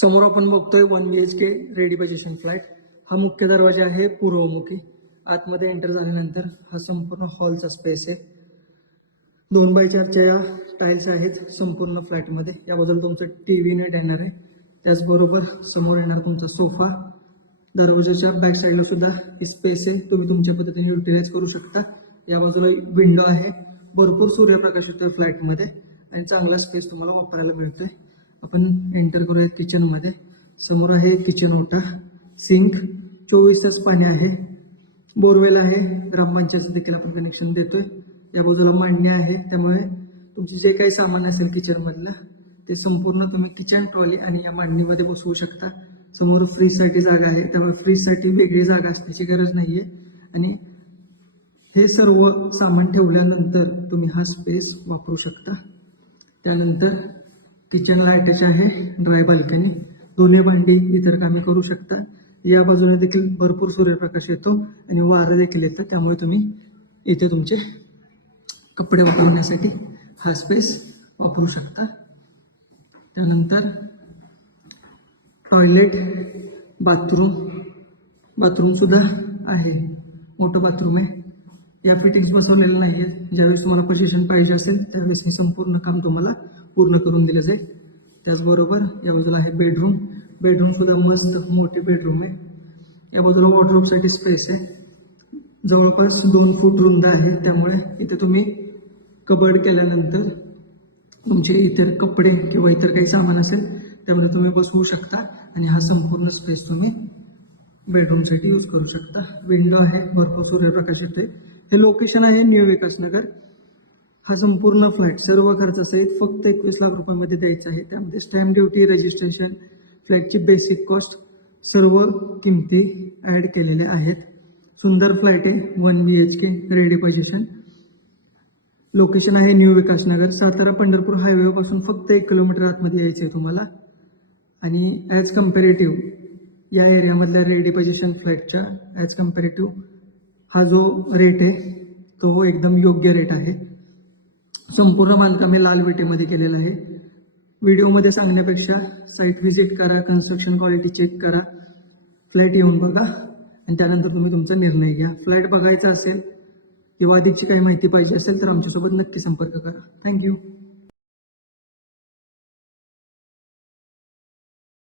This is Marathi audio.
समोर आपण बघतोय 1 BHK रेडी पोझिशन फ्लॅट. हा मुख्य दरवाजा आहे पूर्वमुखी. आतमध्ये एंटर झाल्यानंतर हा संपूर्ण हॉलचा स्पेस आहे. 2x4च्या या टाईल्स आहेत संपूर्ण फ्लॅटमध्ये. या बाजूला तुमचं टीव्ही नेट येणार आहे. त्याचबरोबर समोर येणार तुमचा सोफा. दरवाजाच्या बॅक साईडला सुद्धा ही स्पेस आहे, तुम्ही तुमच्या पद्धतीने युटिलाइज करू शकता. या बाजूला विंडो आहे. भरपूर सूर्यप्रकाश येतोय फ्लॅटमध्ये आणि चांगला स्पेस तुम्हाला वापरायला मिळतोय. आपण एंटर करूयात किचनमध्ये. समोर आहे किचन ओटा, सिंक, 24 तास पाणी आहे, बोरवेल आहे, ग्रामपंचायतचं देखील आपण कनेक्शन देतोय. या बाजूला मांडणी आहे, त्यामुळे तुमचे जे काही सामान असेल किचनमधलं ते संपूर्ण तुम्ही किचन ट्रॉली आणि या मांडणीमध्ये बसवू शकता. समोर फ्रीजसाठी जागा आहे, त्यामुळे फ्रीजसाठी वेगळी जागा असण्याची गरज नाहीये. आणि हे सर्व सामान ठेवल्यानंतर तुम्ही हा स्पेस वापरू शकता. त्यानंतर किचनला अटॅच आहे ड्राय बाल्कनी. दोन्ही भांडी इतर कामे करू शकता. या बाजूने देखील भरपूर सूर्यप्रकाश येतो आणि वारं देखील येतं, त्यामुळे तुम्ही इथे तुमचे कपडे वापरण्यासाठी हा स्पेस वापरू शकता. त्यानंतर टॉयलेट, बाथरूम सुद्धा आहे. मोठं बाथरूम आहे. या फिटिंग्स बसवलेल्या नाही आहेत. ज्यावेळेस तुम्हाला पोझिशन पाहिजे असेल त्यावेळेस हे संपूर्ण काम तुम्हाला पूर्ण करून दिलं जाईल. त्याचबरोबर या बाजूला आहे बेडरूम सुद्धा मस्त मोठी बेडरूम आहे. या बाजूला वॉर्डरोबसाठी स्पेस आहे. जवळपास 2 फूट रुंद आहे, त्यामुळे इथे तुम्ही कबर्ड केल्यानंतर तुमचे इतर कपडे किंवा इतर काही सामान असेल त्यामध्ये तुम्ही बसवू शकता आणि हा संपूर्ण स्पेस तुम्ही बेडरूमसाठी यूज करू शकता. विंडो आहे, भरपूर सूर्यप्रकाश येतोय. हे लोकेशन आहे न्यू विकासनगर. हा संपूर्ण फ्लॅट सर्व खर्चासहित फक्त 21 लाख रुपयामध्ये द्यायचा आहे. त्यामध्ये स्टॅम्प ड्युटी, रजिस्ट्रेशन, फ्लॅटची बेसिक कॉस्ट सर्व किमती ॲड केलेल्या आहेत. सुंदर फ्लॅट आहे, 1 BHK रेडी पोझिशन. लोकेशन आहे न्यू विकासनगर. सातारा पंढरपूर हायवेपासून फक्त 1 किलोमीटर आतमध्ये यायचं आहे तुम्हाला. आणि ॲज कम्पॅरेटिव्ह या एरियामधल्या रेडी पोझिशन फ्लॅटच्या ॲज कम्पॅरेटिव्ह हा जो रेट आहे तो एकदम योग्य रेट आहे. संपूर्ण बांधकाम हे लाल विटेमध्ये केलेलं आहे. व्हिडिओमध्ये सांगण्यापेक्षा साईट व्हिजिट करा, कन्स्ट्रक्शन क्वालिटी चेक करा, फ्लॅट येऊन बघा आणि त्यानंतर तुम्ही तुमचा निर्णय घ्या. फ्लॅट बघायचा असेल किंवा अधिकची काही माहिती पाहिजे असेल तर आमच्यासोबत नक्की संपर्क करा. थँक्यू.